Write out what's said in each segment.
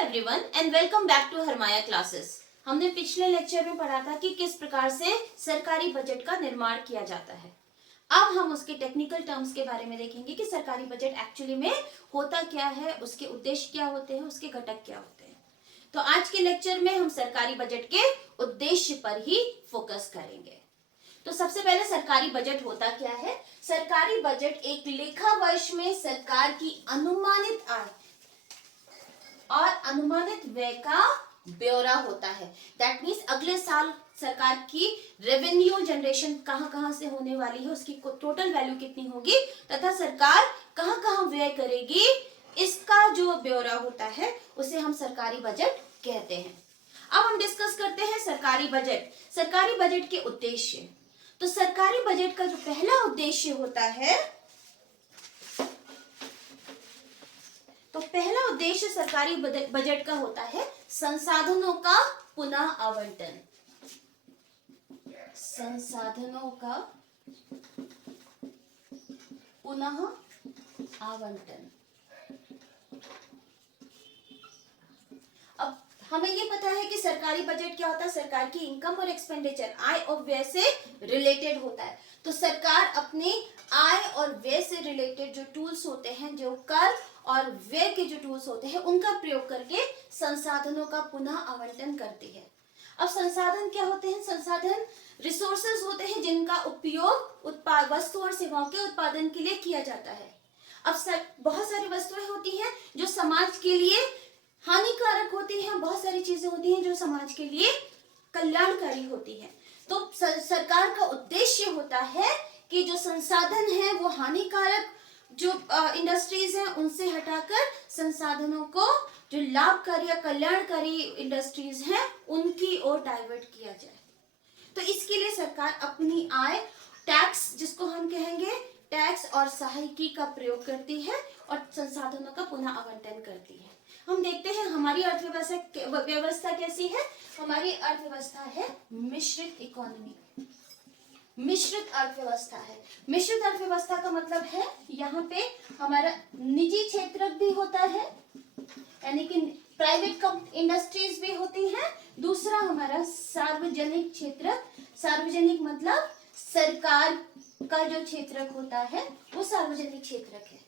Everyone and welcome back to हरमाया classes. हमने पिछले लेक्चर में पढ़ा था कि किस प्रकार से सरकारी बजट का निर्माण किया जाता है। अब हम उसके टेक्निकल टर्म्स के बारे में देखेंगे कि सरकारी बजट एक्चुअली में होता क्या है, उसके उद्देश्य क्या होते हैं, उसके घटक क्या होते हैं। तो आज के लेक्चर में हम सरकारी बजट के उद्देश्य पर ही फोकस करेंगे। तो सबसे पहले सरकारी बजट होता क्या है। सरकारी बजट एक लेखा वर्ष में सरकार की अनुमानित आय और अनुमानित व्यय का ब्यौरा होता है। दैट मीन्स अगले साल सरकार की रेवेन्यू जनरेशन कहां से होने वाली है, उसकी टोटल वैल्यू कितनी होगी तथा सरकार कहां व्यय करेगी, इसका जो ब्यौरा होता है उसे हम सरकारी बजट कहते हैं। अब हम डिस्कस करते हैं सरकारी बजट। सरकारी बजट के उद्देश्य। तो सरकारी बजट का जो पहला उद्देश्य होता है, तो पहला उद्देश्य सरकारी बजट का होता है संसाधनों का पुनः आवंटन। संसाधनों का पुनः आवंटन। अब हमें ये पता है कि सरकारी बजट क्या होता है। सरकार की इनकम और एक्सपेंडिचर, आय और व्यय से रिलेटेड होता है। तो सरकार अपने आय और व्यय से रिलेटेड जो टूल्स होते हैं, जो कर और व्यय के जो टूल्स होते हैं, उनका प्रयोग करके संसाधनों का पुनः आवंटन करती है। अब संसाधन क्या होते हैं? संसाधन रिसोर्सेज होते हैं जिनका उपयोग वस्तु और सेवाओं के उत्पादन के लिए किया जाता है। अब बहुत सारी वस्तुएं होती हैं जो समाज के लिए हानिकारक होती हैं, बहुत सारी चीजें होती हैं जो समाज के लिए कल्याणकारी होती हैं। तो सरकार का उद्देश्य होता है कि जो संसाधन है वो हानिकारक जो इंडस्ट्रीज हैं उनसे हटाकर संसाधनों को जो लाभकारी या कल्याणकारी इंडस्ट्रीज हैं उनकी ओर डाइवर्ट किया जाए। तो इसके लिए सरकार अपनी आय, टैक्स जिसको हम कहेंगे, टैक्स और सहायकी का प्रयोग करती है और संसाधनों का पुनः आवंटन करती है। हम देखते हैं हमारी अर्थव्यवस्था कैसी है। हमारी अर्थव्यवस्था है मिश्रित इकोनॉमी, मिश्रित अर्थव्यवस्था है। मिश्रित अर्थव्यवस्था का मतलब है यहाँ पे हमारा निजी क्षेत्र भी होता है, यानी कि प्राइवेट इंडस्ट्रीज भी होती हैं। दूसरा हमारा सार्वजनिक क्षेत्र, सार्वजनिक मतलब सरकार का जो क्षेत्रक होता है वो सार्वजनिक क्षेत्रक है।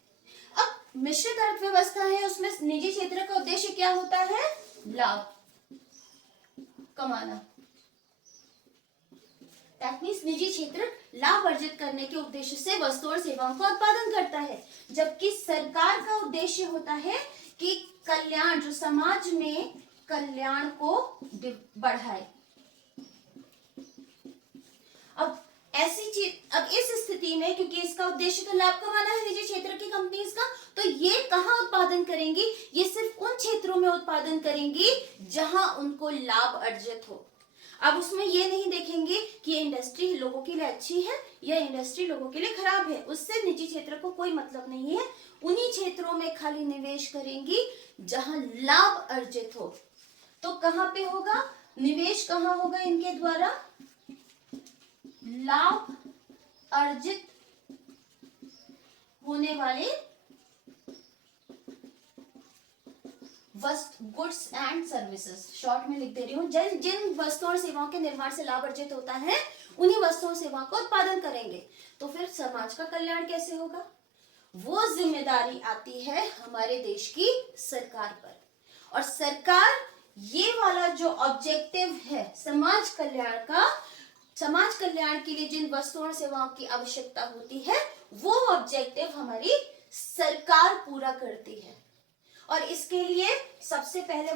अब मिश्रित अर्थव्यवस्था है, उसमें निजी क्षेत्र का उद्देश्य क्या होता है? लाभ कमाना। दैट मीन्स निजी क्षेत्र लाभ अर्जित करने के उद्देश्य से वस्तु और सेवाओं का उत्पादन करता है, जबकि सरकार का उद्देश्य होता है कि कल्याण, जो समाज में कल्याण को बढ़ाए। अब इस स्थिति में, क्योंकि इसका उद्देश्य तो लाभ कमाना है निजी क्षेत्र की कंपनीज का, तो ये कहाँ उत्पादन करेंगी? ये सिर्फ उन क्षेत्रों में उत्पादन करेंगी जहां उनको लाभ अर्जित हो। अब उसमें ये नहीं देखेंगे कि ये इंडस्ट्री लोगों के लिए अच्छी है या इंडस्ट्री लोगों के लिए खराब है, उससे निजी क्षेत्र को कोई मतलब नहीं है। उन्हीं क्षेत्रों में खाली निवेश करेंगी जहां लाभ अर्जित हो। तो कहाँ पे होगा निवेश? कहाँ होगा इनके द्वारा? लाभ अर्जित होने वाले गुड्स एंड सर्विसेज, शॉर्ट में लिख दे रही हूँ। जिन वस्तुओं और सेवाओं के निर्माण से लाभ अर्जित होता है उन्हीं वस्तुओं और सेवाओं का उत्पादन करेंगे। तो फिर समाज का कल्याण कैसे होगा? वो जिम्मेदारी आती है हमारे देश की सरकार पर, और सरकार ये वाला जो ऑब्जेक्टिव है समाज कल्याण का, समाज कल्याण के लिए जिन वस्तुओं और सेवाओं की आवश्यकता होती है वो ऑब्जेक्टिव हमारी सरकार पूरा करती है। और इसके लिए सबसे पहले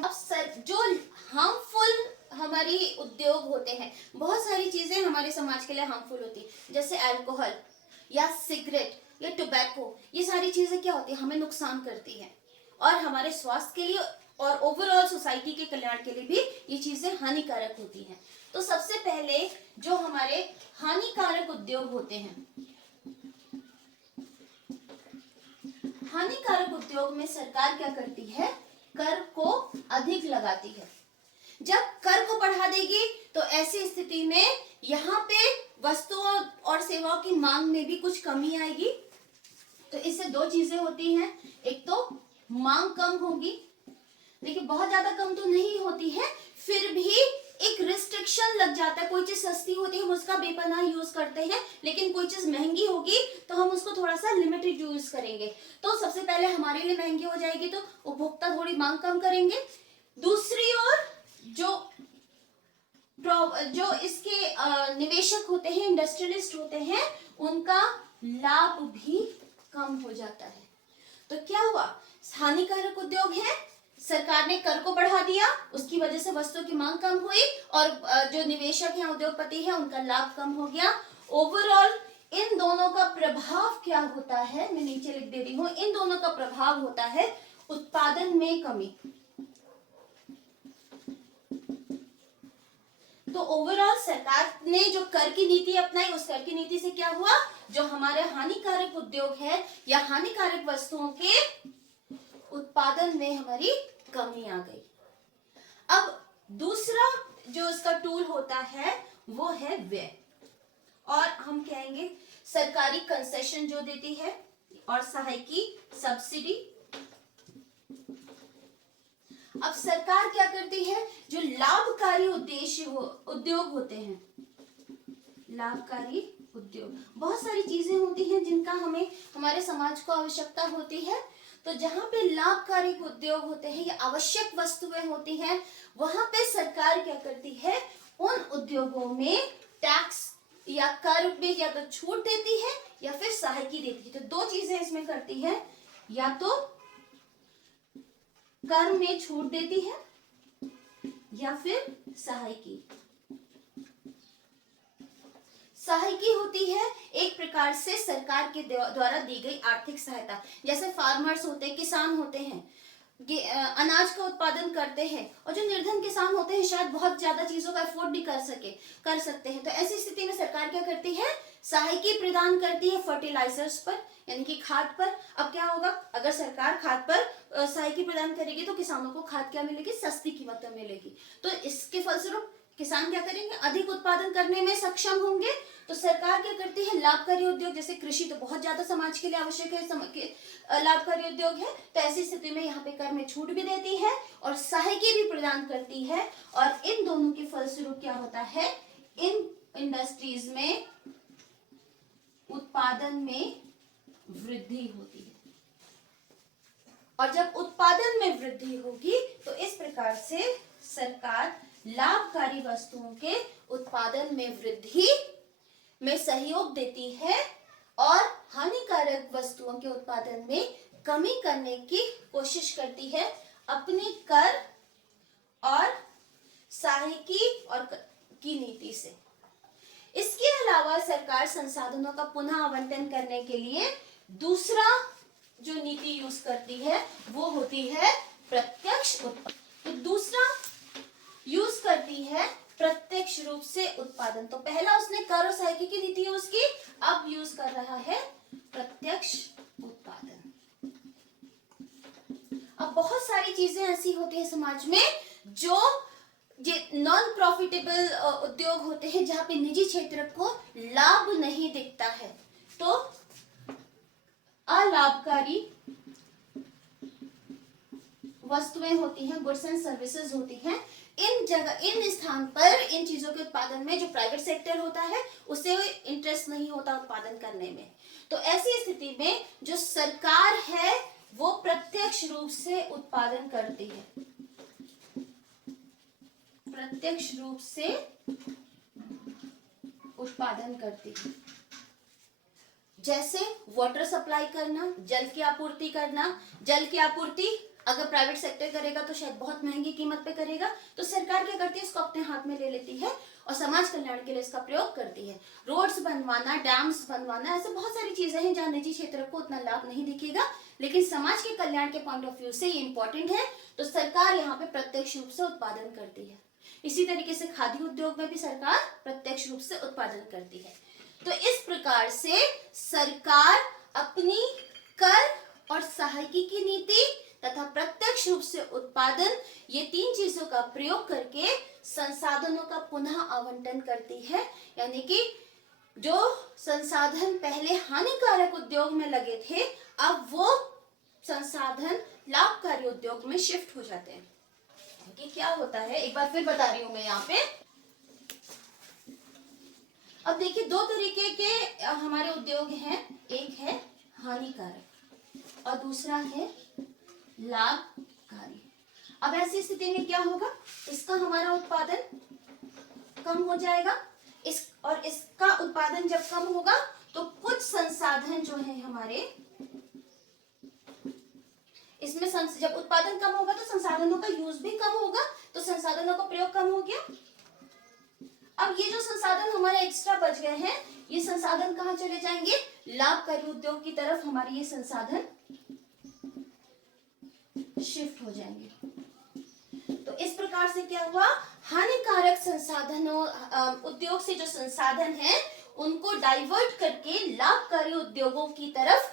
जो हार्मफुल हमारी उद्योग होते हैं, बहुत सारी चीजें हमारे समाज के लिए हार्मफुल होती है, जैसे अल्कोहल या सिगरेट या टोबैको, ये सारी चीजें क्या होती है? हमें नुकसान करती है और हमारे स्वास्थ्य के लिए और ओवरऑल सोसाइटी के कल्याण के लिए भी ये चीजें हानिकारक होती हैं। तो सबसे पहले जो हमारे हानिकारक उद्योग होते हैं, हानिकारक उद्योग में सरकार क्या करती है? कर को अधिक लगाती है। जब कर को बढ़ा देगी तो ऐसी स्थिति में यहाँ पे वस्तुओं और सेवाओं की मांग में भी कुछ कमी आएगी। तो इससे दो चीजें होती हैं, एक तो मांग कम होगी। देखिए बहुत ज्यादा कम तो नहीं होती है, फिर भी एक रिस्ट्रिक्शन लग जाता है। कोई चीज सस्ती होती है हम उसका बेपनाह यूज करते हैं, लेकिन कोई चीज महंगी होगी तो हम उसको थोड़ा सा लिमिटेड यूज करेंगे। तो सबसे पहले हमारे लिए महंगी हो जाएगी तो उपभोक्ता थोड़ी मांग कम करेंगे। दूसरी ओर जो इसके निवेशक होते हैं, इंडस्ट्रियलिस्ट होते हैं, उनका लाभ भी कम हो जाता है। तो क्या हुआ, हानिकारक उद्योग है, सरकार ने कर को बढ़ा दिया, उसकी वजह से वस्तुओं की मांग कम हुई और जो निवेशक हैं, उद्योगपति हैं, उनका लाभ कम हो गया। ओवरऑल इन दोनों का प्रभाव क्या होता है, मैं नीचे लिख दे रही हूं, इन दोनों का प्रभाव होता है उत्पादन में कमी। तो ओवरऑल सरकार ने जो कर की नीति अपनाई, उस कर की नीति से क्या हुआ, जो हमारे हानिकारक उद्योग है या हानिकारक वस्तुओं के उत्पादन में हमारी कमी आ गई। अब दूसरा जो इसका टूल होता है वो है व्यय, और हम कहेंगे सरकारी कंसेशन जो देती है और सहायकी सब्सिडी। अब सरकार क्या करती है, जो लाभकारी उद्योग होते हैं, लाभकारी उद्योग, बहुत सारी चीजें होती हैं जिनका हमें हमारे समाज को आवश्यकता होती है। तो जहां पे लाभकारी उद्योग होते हैं या आवश्यक वस्तुएं होती हैं, वहां पे सरकार क्या करती है, उन उद्योगों में टैक्स या कर में या तो छूट देती है या फिर सहायकी देती है। तो दो चीजें इसमें करती है, या तो कर में छूट देती है या फिर सहायकी। सहायकी होती है एक प्रकार से सरकार के द्वारा दी गई आर्थिक सहायता। जैसे फार्मर्स होते हैं, किसान होते हैं, अनाज का उत्पादन करते हैं, और जो निर्धन किसान होते हैं शायद बहुत ज्यादा चीजों का अफोर्ड नहीं कर सकते हैं। तो ऐसी स्थिति में सरकार क्या करती है, सहायकी प्रदान करती है फर्टिलाइजर्स पर, यानी कि खाद पर। अब क्या होगा, अगर सरकार खाद पर सहायकी प्रदान करेगी तो किसानों को खाद क्या मिलेगी, सस्ती कीमत में मिलेगी। तो इसके फलस्वरूप किसान क्या करेंगे, अधिक उत्पादन करने में सक्षम होंगे। तो सरकार क्या करती है, लाभकारी उद्योग, जैसे कृषि तो बहुत ज्यादा समाज के लिए आवश्यक है, लाभकारी उद्योग है, तो ऐसी स्थिति में यहाँ पे कर में छूट भी देती है और सहायकी भी प्रदान करती है। और इन दोनों के फलस्वरूप क्या होता है, इन इंडस्ट्रीज में उत्पादन में वृद्धि होती है। और जब उत्पादन में वृद्धि होगी तो इस प्रकार से सरकार लाभकारी वस्तुओं के उत्पादन में वृद्धि में सहयोग देती है और हानिकारक वस्तुओं के उत्पादन में कमी करने की कोशिश करती है अपने कर और सहायकी और की नीति से। इसके अलावा सरकार संसाधनों का पुनः आवंटन करने के लिए दूसरा जो नीति यूज करती है वो होती है प्रत्यक्ष उत्पादन। तो दूसरा यूज करती है प्रत्यक्ष रूप से उत्पादन। तो पहला उसने कर और सहायकी की नीति यूज की, अब यूज कर रहा है प्रत्यक्ष उत्पादन। अब बहुत सारी चीजें ऐसी होती है समाज में जो नॉन प्रॉफिटेबल उद्योग होते हैं, जहां पे निजी क्षेत्र को लाभ नहीं दिखता है। तो अलाभकारी वस्तुएं होती हैं, गुड्स एंड सर्विसेज होती हैं, इन जगह, इन स्थान पर इन चीजों के उत्पादन में जो प्राइवेट सेक्टर होता है उसे इंटरेस्ट नहीं होता उत्पादन करने में। तो ऐसी स्थिति में जो सरकार है वो प्रत्यक्ष रूप से उत्पादन करती है, प्रत्यक्ष रूप से उत्पादन करती है। जैसे वाटर सप्लाई करना, जल की आपूर्ति करना। जल की आपूर्ति अगर प्राइवेट सेक्टर करेगा तो शायद बहुत महंगी कीमत पे करेगा, तो सरकार क्या करती है, इसको अपने हाथ में ले लेती है और समाज कल्याण के लिए इसका प्रयोग करती है। रोड्स बनवाना, डैम्स बनवाना, ऐसे बहुत सारी चीजें हैं जहाँ निजी क्षेत्र को उतना लाभ नहीं दिखेगा, लेकिन समाज के कल्याण के पॉइंट ऑफ व्यू से ये इंपॉर्टेंट है। तो सरकार यहाँ पे प्रत्यक्ष रूप से उत्पादन करती है। इसी तरीके से खादी उद्योग में भी सरकार प्रत्यक्ष रूप से उत्पादन करती है। तो इस प्रकार से सरकार अपनी कर और सहायकी की नीति तथा प्रत्यक्ष रूप से उत्पादन, ये तीन चीजों का प्रयोग करके संसाधनों का पुनः आवंटन करती है। यानी कि जो संसाधन पहले हानिकारक उद्योग में लगे थे, अब वो संसाधन लाभकारी उद्योग में शिफ्ट हो जाते हैं। कि क्या होता है, एक बार फिर बता रही हूं मैं यहाँ पे। अब देखिए, दो तरीके के हमारे उद्योग हैं, एक है हानिकारक और दूसरा है लाभकारी। अब ऐसी स्थिति में क्या होगा, इसका हमारा उत्पादन कम हो जाएगा, इसका उत्पादन जब कम होगा तो कुछ संसाधन जो है हमारे इसमें जब उत्पादन कम होगा तो संसाधनों का यूज भी कम होगा, तो संसाधनों का प्रयोग कम हो गया। अब ये जो संसाधन हमारे एक्स्ट्रा बच गए हैं, ये संसाधन कहाँ चले जाएंगे, लाभकारी उद्योग की तरफ हमारे ये संसाधन शिफ्ट हो जाएंगे। तो इस प्रकार से क्या हुआ, हानिकारक संसाधनों उद्योग से जो संसाधन है उनको डाइवर्ट करके लाभकारी उद्योगों की तरफ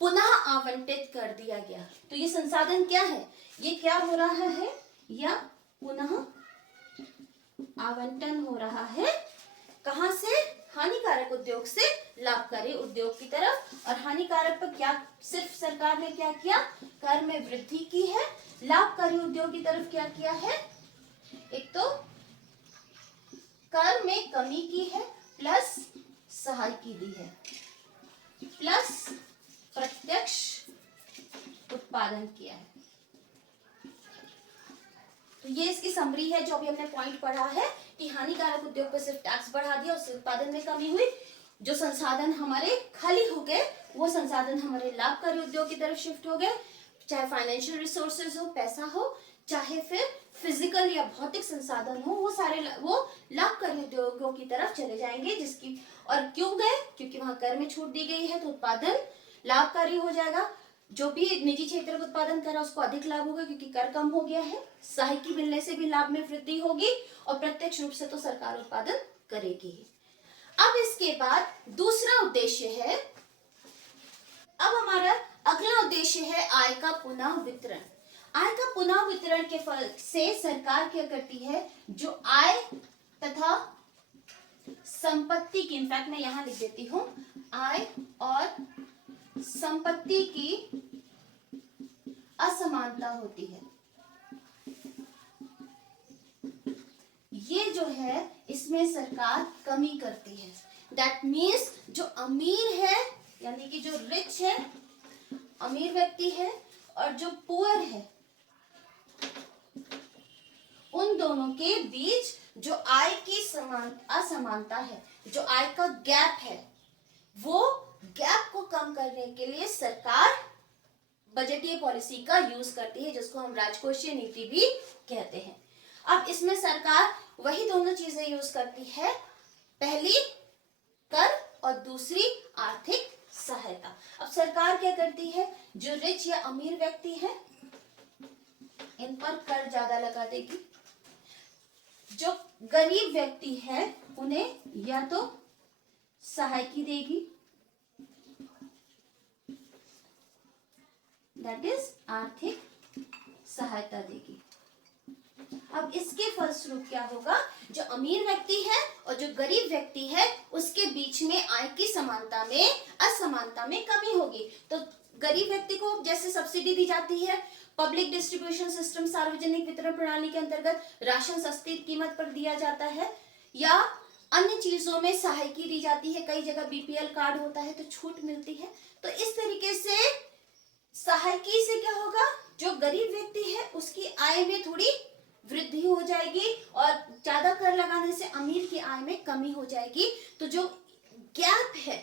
पुनः आवंटित कर दिया गया। तो ये संसाधन क्या है, ये क्या हो रहा है, या पुनः आवंटन हो रहा है, कहां से, हानिकारक उद्योग से लाभकारी उद्योग की तरफ। और हानिकारक पर क्या सिर्फ सरकार ने क्या किया, कर में वृद्धि की है, लाभकारी उद्योग की तरफ क्या किया है, एक तो कर में कमी की है, प्लस सहायता दी है, प्लस प्रत्यक्ष उत्पादन किया है। तो ये इसकी समरी है जो अभी हमने पॉइंट पढ़ा है कि हानिकारक उद्योग पर सिर्फ टैक्स बढ़ा दिया, उससे उत्पादन में कमी हुई, जो संसाधन हमारे खाली हो गए वो संसाधन हमारे लाभकारी उद्योग की तरफ शिफ्ट हो गए, चाहे फाइनेंशियल रिसोर्सेज हो, पैसा हो, चाहे फिर फिजिकल या भौतिक संसाधन हो, वो सारे वो लाभकारी उद्योगों की तरफ चले जाएंगे। जिसकी और क्यों गए, क्योंकि वहां कर में छूट दी गई है, तो उत्पादन लाभकारी हो जाएगा। जो भी निजी क्षेत्र का उत्पादन कर रहा है उसको अधिक लाभ होगा क्योंकि कर कम हो गया है, सहायता मिलने से भी लाभ में वृद्धि होगी, और प्रत्यक्ष रूप से तो सरकार उत्पादन करेगी ही। अब इसके बाद दूसरा उद्देश्य है, अब हमारा अगला उद्देश्य है आय का पुनः वितरण। आय का पुनः वितरण के फल से सरकार क्या करती है, जो आय तथा संपत्ति की, इनफैक्ट मैं यहां लिख देती हूं, आय और संपत्ति की असमानता होती है, ये जो है इसमें सरकार कमी करती है। दैट मीन्स जो अमीर है, यानी कि जो रिच है, अमीर व्यक्ति है, और जो पुअर है, उन दोनों के बीच जो आय की असमानता है, जो आय का गैप है, वो गैप को कम करने के लिए सरकार बजटीय पॉलिसी का यूज करती है, जिसको हम राजकोषीय नीति भी कहते हैं। अब इसमें सरकार वही दोनों चीजें यूज करती है, पहली कर और दूसरी आर्थिक सहायता। अब सरकार क्या करती है, जो रिच या अमीर व्यक्ति है इन पर कर ज्यादा लगा देगी, जो गरीब व्यक्ति है उन्हें या तो सहायता देगी, दैट इज आर्थिक सहायता देगी। अब इसके फलस्वरूप क्या होगा, जो अमीर व्यक्ति है और जो गरीब व्यक्ति है उसके बीच में आय की समानता में असमानता में कमी होगी। तो गरीब व्यक्ति को जैसे सब्सिडी दी जाती है, पब्लिक डिस्ट्रीब्यूशन सिस्टम, सार्वजनिक वितरण प्रणाली के अंतर्गत राशन सस्ती कीमत पर दिया जाता है, या अन्य चीजों में सहायता दी जाती है, कई जगह बीपीएल कार्ड होता है तो छूट मिलती है। तो इस तरीके से सहायता से क्या होगा, जो गरीब व्यक्ति है उसकी आय में थोड़ी वृद्धि हो जाएगी, और ज्यादा कर लगाने से अमीर की आय में कमी हो जाएगी। तो जो गैप है,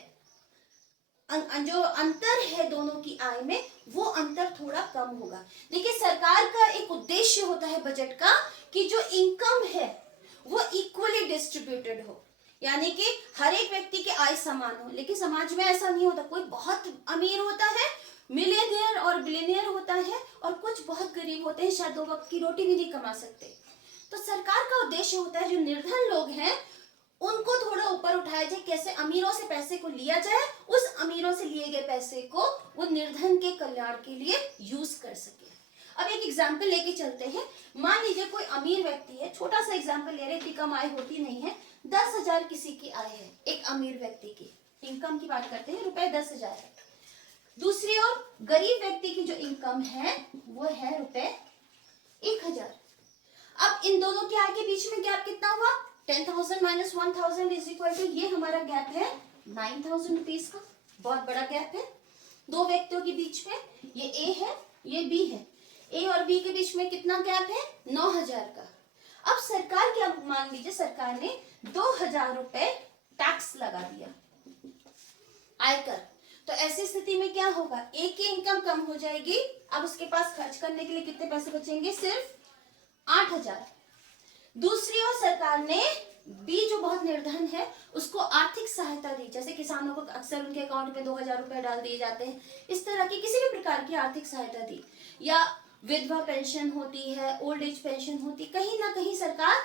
जो अंतर है दोनों की आय में, वो अंतर थोड़ा कम होगा। देखिए, सरकार का एक उद्देश्य होता है बजट का कि जो इनकम है वो इक्वली डिस्ट्रीब्यूटेड हो, यानी कि हर एक व्यक्ति की आय समान हो। लेकिन समाज में ऐसा नहीं होता, कोई बहुत अमीर होता है, मिलियनियर और बिलियनियर होता है, और कुछ बहुत गरीब होते हैं, शायद 2 वक्त की रोटी भी नहीं कमा सकते। तो सरकार का उद्देश्य होता है जो निर्धन लोग हैं उनको थोड़ा ऊपर उठाया जाए, कैसे अमीरों से पैसे को लिया जाए, उस अमीरों से लिए गए पैसे को वो निर्धन के कल्याण के लिए यूज कर सके। अब एक एग्जाम्पल लेके चलते हैं। मान लीजिए कोई अमीर व्यक्ति है, छोटा सा एग्जाम्पल ले रहे, इतनी कम आय होती नहीं है, 10,000 किसी की आय है, एक अमीर व्यक्ति की इनकम की बात करते हैं, रुपए 10,000 है। दूसरी ओर गरीब व्यक्ति की जो इनकम है वो है रुपए 1,000। अब इन दोनों के आय के बीच में गैप कितना हुआ? 10,000 माइनस 1,000 इज इक्वल टू, ये हमारा गैप है 9,000 रुपीज का। बहुत बड़ा गैप है दो व्यक्तियों के बीच में, ये ए है ये बी है। ए और बी के बीच में कितना गैप है? 9,000 का। अब सरकार क्या, मान लीजिए सरकार ने 2,000 रुपए टैक्स लगा दिया आयकर, तो ऐसी स्थिति में क्या होगा? ए की इनकम कम हो जाएगी, अब उसके पास खर्च करने के लिए कितने पैसे बचेंगे? सिर्फ 8,000। दूसरी ओर सरकार ने बी जो बहुत निर्धन है उसको आर्थिक सहायता दी, जैसे किसानों को अक्सर उनके अकाउंट में 2,000 रुपए डाल दिए जाते हैं, इस तरह की किसी भी प्रकार की आर्थिक सहायता दी, या विधवा पेंशन होती है, ओल्ड एज पेंशन होती, कहीं ना कहीं सरकार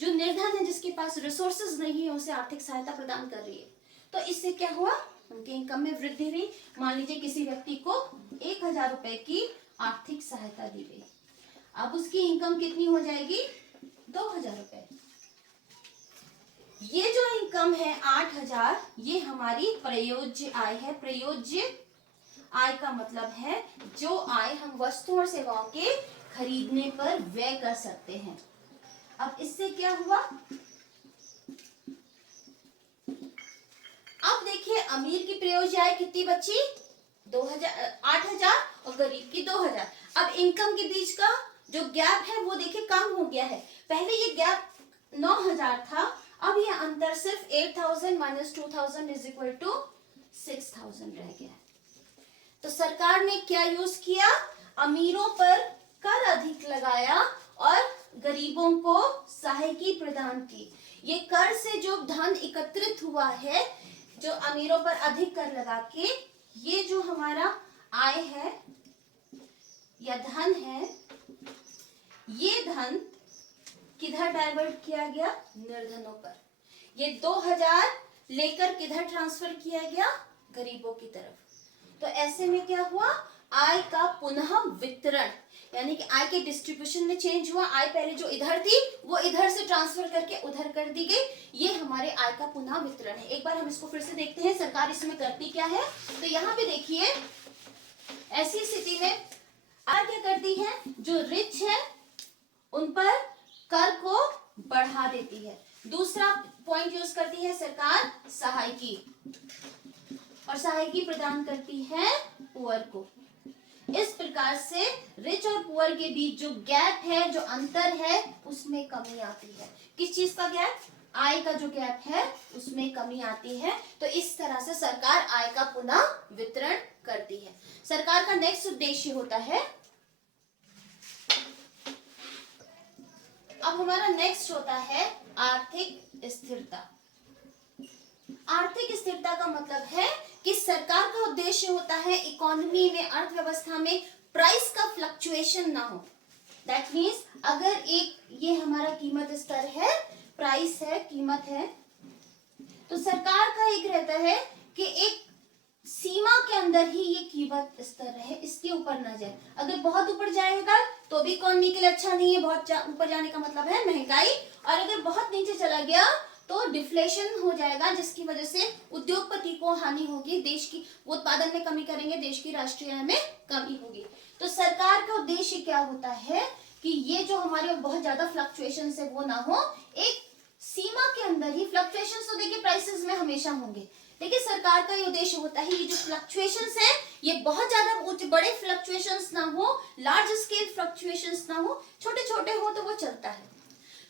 जो निर्धन है जिसके पास रिसोर्सेज नहीं है उसे आर्थिक सहायता प्रदान कर रही है। तो इससे क्या हुआ? उनके इनकम में वृद्धि हुई। मान लीजिए किसी व्यक्ति को 1,000 रुपए की आर्थिक सहायता दी गई, अब उसकी इनकम कितनी हो जाएगी? 2,000 रुपए। ये जो इनकम है 8,000, ये हमारी प्रयोज्य आय है। प्रयोज्य आय का मतलब है जो आय हम वस्तुओं और सेवाओं के खरीदने पर व्यय कर सकते हैं। अब इससे क्या हुआ? अब देखिए अमीर की प्रयोज्य आय कितनी बची? 8,000 और गरीब की 2,000। अब इनकम के बीच का जो गैप है वो देखिए कम हो गया है। पहले ये गैप 9,000 था, अब ये अंतर सिर्फ 8,000 माइनस 2,000 इज इक्वल टू 6,000 रह गया। तो सरकार ने क्या यूज किया? अमीरों पर कर अधिक लगाया और गरीबों को सहायता प्रदान की। ये कर से जो धन एकत्रित हुआ है, जो अमीरों पर अधिक कर लगा के, ये जो हमारा आय है या धन है, ये धन किधर डाइवर्ट किया गया? निर्धनों पर। ये 2,000 लेकर किधर ट्रांसफर किया गया? गरीबों की तरफ। तो ऐसे में क्या हुआ? आय का पुनः वितरण, यानी कि आय के डिस्ट्रीब्यूशन में चेंज हुआ। आय पहले जो इधर थी वो इधर से ट्रांसफर करके उधर कर दी गई। ये हमारे आय का पुनः वितरण है। एक बार हम इसको फिर से देखते हैं सरकार इसमें करती क्या है। तो यहाँ पे देखिए ऐसी स्थिति में आय क्या करती है? जो रिच है उन पर कर को बढ़ा देती है। दूसरा पॉइंट यूज करती है सरकार सहायकी, और सहायकी प्रदान करती है पुअर को। इस प्रकार से रिच और पुअर के बीच जो गैप है, जो अंतर है, उसमें कमी आती है। किस चीज का गैप? आय का जो गैप है उसमें कमी आती है। तो इस तरह से सरकार आय का पुनः वितरण करती है। सरकार का नेक्स्ट उद्देश्य होता है, अब हमारा नेक्स्ट होता है आर्थिक स्थिरता। आर्थिक स्थिरता का मतलब है कि सरकार का उद्देश्य होता है इकोनॉमी में, अर्थव्यवस्था में प्राइस का फ्लक्चुएशन ना हो। दैट मीन्स अगर एक ये हमारा कीमत स्तर है, प्राइस है, कीमत है, तो सरकार का एक रहता है कि एक सीमा के अंदर ही ये कीमत स्तर रहे, इसके ऊपर ना जाए। अगर बहुत ऊपर जाएगा तो भी इकोनॉमी के लिए अच्छा नहीं है। बहुत ऊपर जाने का मतलब है महंगाई, और अगर बहुत नीचे चला गया तो डिफ्लेशन हो जाएगा, जिसकी वजह से उद्योगपति को हानि होगी, देश की उत्पादन में कमी करेंगे, देश की राष्ट्रीय आय में कमी होगी। तो सरकार का उद्देश्य क्या होता है कि ये जो हमारे बहुत ज्यादा फ्लक्चुएशन है वो ना हो, एक सीमा के अंदर ही। फ्लक्चुएशन तो देखिए प्राइसेस में हमेशा होंगे, लेकिन सरकार का ये उद्देश्य होता है ये जो फ्लक्चुएशंस है ये बहुत ज्यादा बड़े फ्लक्चुएशंस ना हो, लार्ज स्केल फ्लक्चुएशंस ना हो, छोटे छोटे हो तो वो चलता है।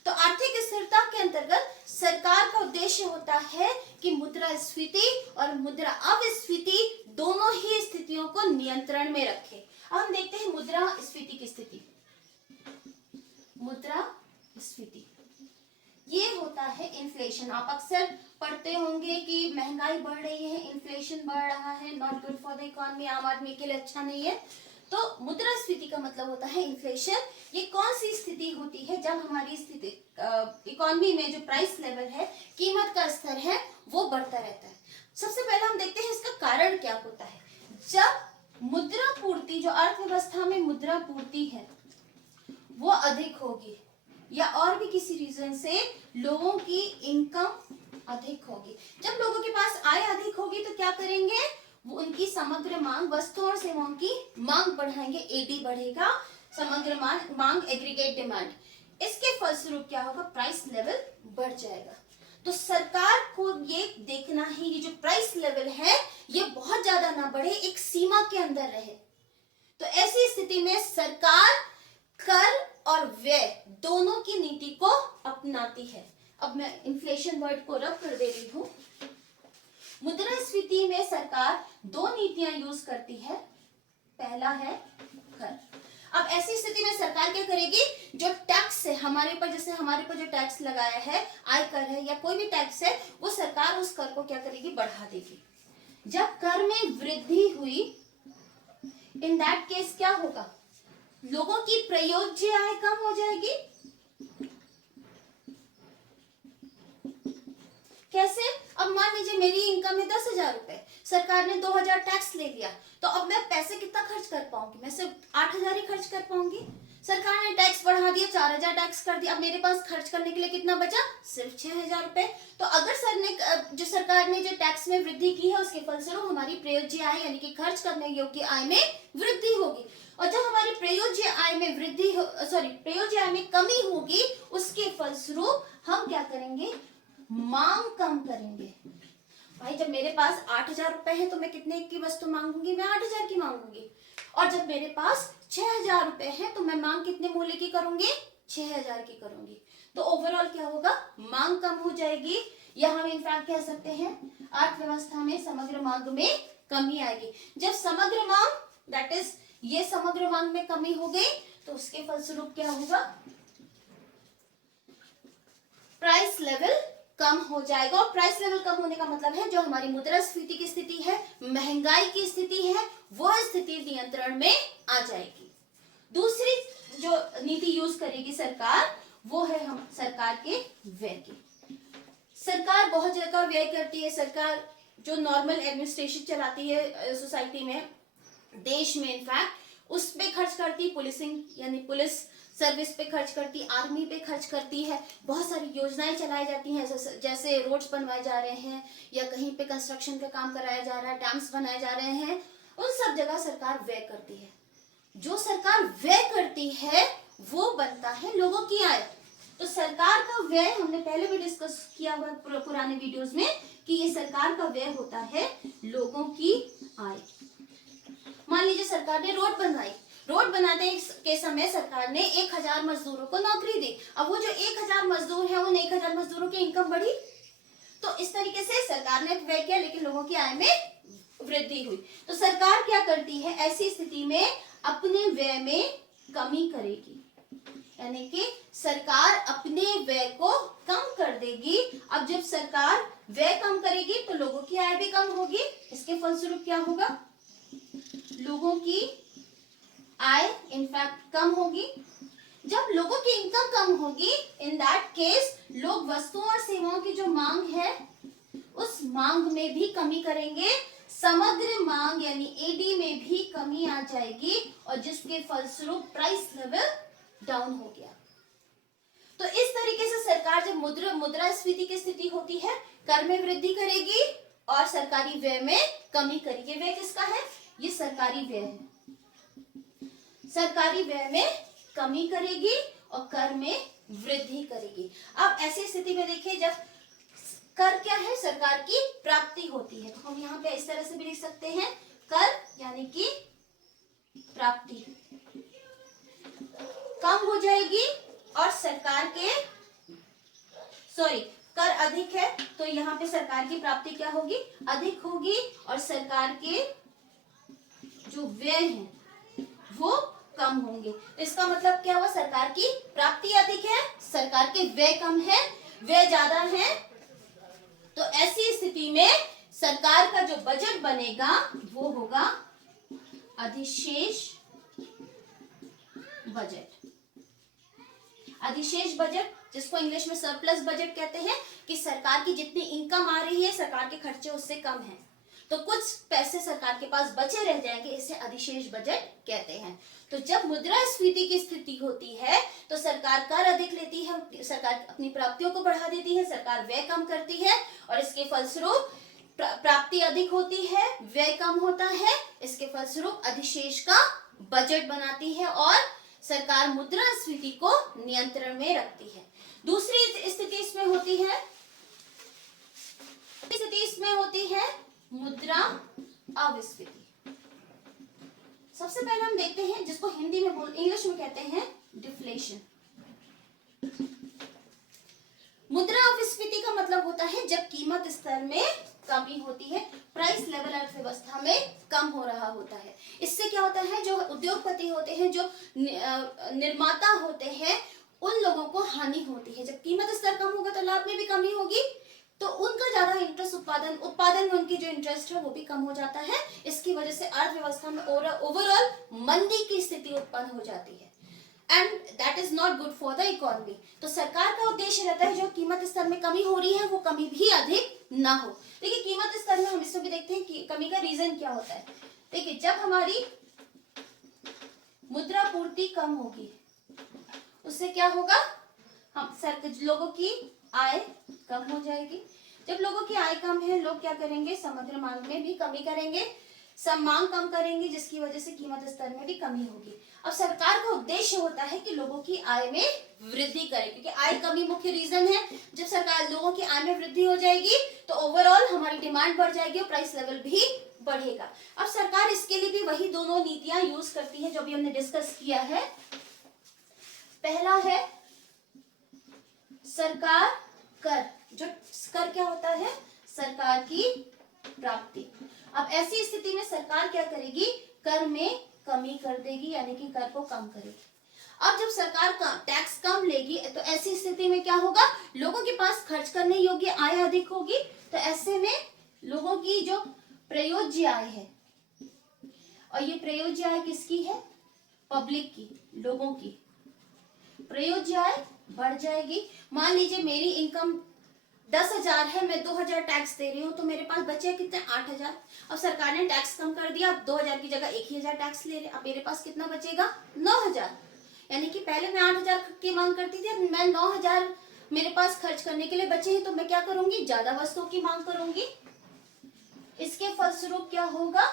तो आर्थिक स्थिरता के अंतर्गत सरकार का उद्देश्य होता है कि मुद्रास्फीति और मुद्रा अपस्फीति दोनों ही स्थितियों को नियंत्रण में रखे। अब हम देखते हैं मुद्रास्फीति की स्थिति। मुद्रास्फीति ये होता है इन्फ्लेशन। आप अक्सर पढ़ते होंगे कि महंगाई बढ़ रही है, इन्फ्लेशन बढ़ रहा है, not good for the economy, आम आदमी के लिए अच्छा नहीं है। तो मुद्रास्फीति का मतलब होता है इन्फ्लेशन। ये कौन सी स्थिति होती है? जब हमारी स्थिति इकोनॉमी में जो प्राइस लेवल है, कीमत का स्तर है, वो बढ़ता रहता है। सबसे पहले हम देखते हैं इसका कारण क्या होता है। जब मुद्रा पूर्ति, जो अर्थव्यवस्था में मुद्रा पूर्ति है वो अधिक होगी, या और भी किसी रीजन से लोगों की इनकम अधिक होगी। जब लोगों के पास आय अधिक होगी तो क्या करेंगे? वो उनकी समग्र मांग, वस्तुओं और सेवाओं की मांग बढ़ाएंगे, एडी बढ़ेगा, समग्र मांग, एग्रीगेट डिमांड। इसके फलस्वरूप क्या होगा, प्राइस लेवल बढ़ जाएगा। तो सरकार को ये देखना है ये जो प्राइस लेवल है ये बहुत ज्यादा ना बढ़े, एक सीमा के अंदर रहे। तो ऐसी स्थिति में सरकार कर और व्यय दोनों की नीति को अपनाती है। अब मैं इन्फ्लेशन वर्ड को रब कर दे रही हूं। मुद्रास्फीति में सरकार दो नीतियां यूज करती है। पहला है कर। अब ऐसी स्थिति में सरकार क्या करेगी, जो टैक्स है हमारे पर, जैसे हमारे पर जो टैक्स लगाया है, आयकर है या कोई भी टैक्स है, वो सरकार उस कर को क्या करेगी, बढ़ा देगी। जब कर में वृद्धि हुई, इन दैट केस क्या होगा, लोगों की प्रयोज्य आय कम हो जाएगी। कैसे, अब मान लीजिए मेरी इनकम है 10,000 रुपए, सरकार ने 2,000 टैक्स ले लिया, तो अब मैं पैसे कितना खर्च कर पाऊंगी, मैं सिर्फ 8,000 ही खर्च कर पाऊंगी। सरकार ने टैक्स बढ़ा दिया, 4,000 टैक्स कर दिया, अब मेरे पास खर्च करने के लिए कितना बचा, सिर्फ 6,000 रुपए। तो अगर सरकार ने जो टैक्स में वृद्धि की है उसके फलस्वरूप हमारी प्रयोज्य आय यानी कि खर्च करने योग्य आय में वृद्धि होगी। और जब हमारी प्रयोज्य आय में प्रयोज्य आय में कमी होगी, उसके फलस्वरूप हम क्या करेंगे, मांग कम करेंगे। भाई जब मेरे पास 8,000 रुपए है तो मैं कितने की वस्तु मांगूंगी, मैं 8,000 की मांगूंगी। और जब मेरे पास 6,000 रुपए है तो मैं मांग कितने मूल्य की करूंगी, 6,000 की करूंगी। तो ओवरऑल क्या होगा, मांग कम हो जाएगी, या हम इनफैक्ट कह सकते हैं अर्थव्यवस्था में समग्र मांग में कमी आएगी। जब समग्र मांग दैट इज ये समग्र मांग में कमी हो गई तो उसके फलस्वरूप क्या होगा, प्राइस लेवल कम हो जाएगा। और प्राइस लेवल कम होने का मतलब है जो हमारी मुद्रास्फीति की स्थिति है, महंगाई की स्थिति है, वो स्थिति नियंत्रण में आ जाएगी। दूसरी जो नीति यूज करेगी सरकार, वो है हम सरकार के व्यय की। सरकार बहुत जगह व्यय करती है। सरकार जो नॉर्मल एडमिनिस्ट्रेशन चलाती है सोसाइटी में, देश में, इनफैक्ट उस पे खर्च करती, पुलिसिंग यानी पुलिस सर्विस पे खर्च करती, आर्मी पे खर्च करती है, बहुत सारी योजनाएं चलाई जाती हैं, जैसे रोड्स बनवाए जा रहे हैं या कहीं पे कंस्ट्रक्शन का काम कराया जा रहा है, डैम्स बनाए जा रहे हैं, उन सब जगह सरकार व्यय करती है। जो सरकार व्यय करती है वो बनता है लोगों की आय। तो सरकार का व्यय हमने पहले भी डिस्कस किया हुआ पुराने वीडियोस में कि ये सरकार का व्यय होता है लोगों की आय। मान लीजिए सरकार ने रोड बनवाई, रोड बनाने के समय सरकार ने 1,000 मजदूरों को नौकरी दी। अब वो जो 1,000 मजदूर है, उन 1,000 मजदूरों की इनकम बढ़ी, तो इस तरीके से सरकार ने व्यय किया लेकिन लोगों की आय में वृद्धि हुई। तो सरकार क्या करती है, ऐसी स्थिति में अपने व्यय में कमी करेगी, यानी कि सरकार अपने व्यय को कम कर देगी। अब जब सरकार व्यय कम करेगी तो लोगों की आय भी कम होगी, इसके फलस्वरूप क्या होगा, लोगों की आय इनफैक्ट कम होगी। जब लोगों की इनकम कम होगी, इन दैट केस लोग वस्तुओं और सेवाओं की जो मांग है उस मांग में भी कमी करेंगे, समग्र मांग यानी एडी में भी कमी आ जाएगी और जिसके फलस्वरूप प्राइस लेवल डाउन हो गया। तो इस तरीके से सरकार जब मुद्रास्फीति की स्थिति होती है, कर में वृद्धि करेगी और सरकारी व्यय में कमी करेगी। व्यय किसका है, ये सरकारी व्यय है। सरकारी व्यय में कमी करेगी और कर में वृद्धि करेगी। अब ऐसी स्थिति में देखिए, जब कर क्या है, सरकार की प्राप्ति होती है, तो हम यहाँ पे इस तरह से भी लिख सकते हैं, कर यानी कि प्राप्ति कम हो जाएगी और सरकार के कर अधिक है तो यहाँ पे सरकार की प्राप्ति क्या होगी, अधिक होगी और सरकार के जो व्यय हैं वो कम होंगे। इसका मतलब क्या हुआ, सरकार की प्राप्ति अधिक है, सरकार के व्यय कम है, व्यय ज्यादा है। तो ऐसी स्थिति में सरकार का जो बजट बनेगा वो होगा अधिशेष बजट। अधिशेष बजट, जिसको इंग्लिश में सरप्लस बजट कहते हैं, कि सरकार की जितनी इनकम आ रही है सरकार के खर्चे उससे कम है, तो कुछ पैसे सरकार के पास बचे रह जाएंगे, इसे अधिशेष बजट कहते हैं। तो जब मुद्रास्फीति की स्थिति होती है तो सरकार कर अधिक लेती है, सरकार अपनी प्राप्तियों को बढ़ा देती है, सरकार व्यय कम करती है और इसके फलस्वरूप प्राप्ति अधिक होती है, व्यय कम होता है, इसके फलस्वरूप अधिशेष का बजट बनाती है और सरकार मुद्रास्फीति को नियंत्रण में रखती है। दूसरी स्थिति इसमें होती है, मुद्रा अविस्फीति। सबसे पहले हम देखते हैं जिसको हिंदी में इंग्लिश में कहते हैं डिफ्लेशन। मुद्रा अविस्फीति का मतलब होता है जब कीमत स्तर में कमी होती है, प्राइस लेवल अर्थव्यवस्था में कम हो रहा होता है। इससे क्या होता है, जो उद्योगपति होते हैं, जो निर्माता होते हैं, उन लोगों को हानि होती है। जब कीमत स्तर कम होगा तो लाभ में भी कमी होगी, तो उनका ज्यादा इंटरेस्ट उत्पादन में उनकी जो इंटरेस्ट है वो भी कम हो जाता है। इसकी वजह से अर्थव्यवस्था में ओवरऑल मंदी की स्थिति उत्पन्न हो जाती है, and that is not good for the economy. तो सरकार का उद्देश्य रहता है जो कीमत स्तर में कमी हो रही है वो कमी भी अधिक ना हो। देखिए कीमत स्तर में हम इसमें भी देखते हैं कि कमी का रीजन क्या होता है। देखिए जब हमारी मुद्रा पूर्ति कम होगी उससे क्या होगा, हम लोगों की आय कम हो जाएगी। जब लोगों की आय कम है, लोग क्या करेंगे, समग्र मांग में भी कमी करेंगे, सब मांग कम करेंगे, जिसकी वजह से कीमत स्तर में भी कमी होगी। अब सरकार का उद्देश्य होता है कि लोगों की आय में वृद्धि करे, क्योंकि आय कमी मुख्य रीजन है। जब सरकार लोगों की आय में वृद्धि हो जाएगी तो ओवरऑल हमारी डिमांड बढ़ जाएगी और प्राइस लेवल भी बढ़ेगा। अब सरकार इसके लिए भी वही दोनों नीतियां यूज करती है जो भी हमने डिस्कस किया है। पहला है सरकार कर, जो कर क्या होता है, सरकार की प्राप्ति। अब ऐसी स्थिति में सरकार क्या करेगी, कर में कमी कर देगी, यानी कि कर को कम करेगी। अब जब सरकार का टैक्स कम लेगी तो ऐसी स्थिति में क्या होगा, लोगों के पास खर्च करने योग्य आय अधिक होगी। तो ऐसे में लोगों की जो प्रयोज्य आय है, और ये प्रयोज्य आय किसकी है, पब्लिक की, लोगों की प्रयोज्य आय बढ़ जाएगी। मान लीजिए मेरी इनकम 10,000 है, मैं 2,000 टैक्स दे रही हूँ, तो मेरे पास बचे कितने, 8,000। अब सरकार ने टैक्स कम कर दिया, अब 2,000 की जगह 1,000 टैक्स ले रहे, अब मेरे पास कितना बचेगा, 9,000। यानी कि पहले मैं 8,000 की मांग करती थी, अब मैं 9,000 मेरे पास खर्च करने के लिए बचे हैं, तो मैं क्या करूंगी, ज्यादा वस्तुओं की मांग करूंगी। इसके फलस्वरूप क्या होगा,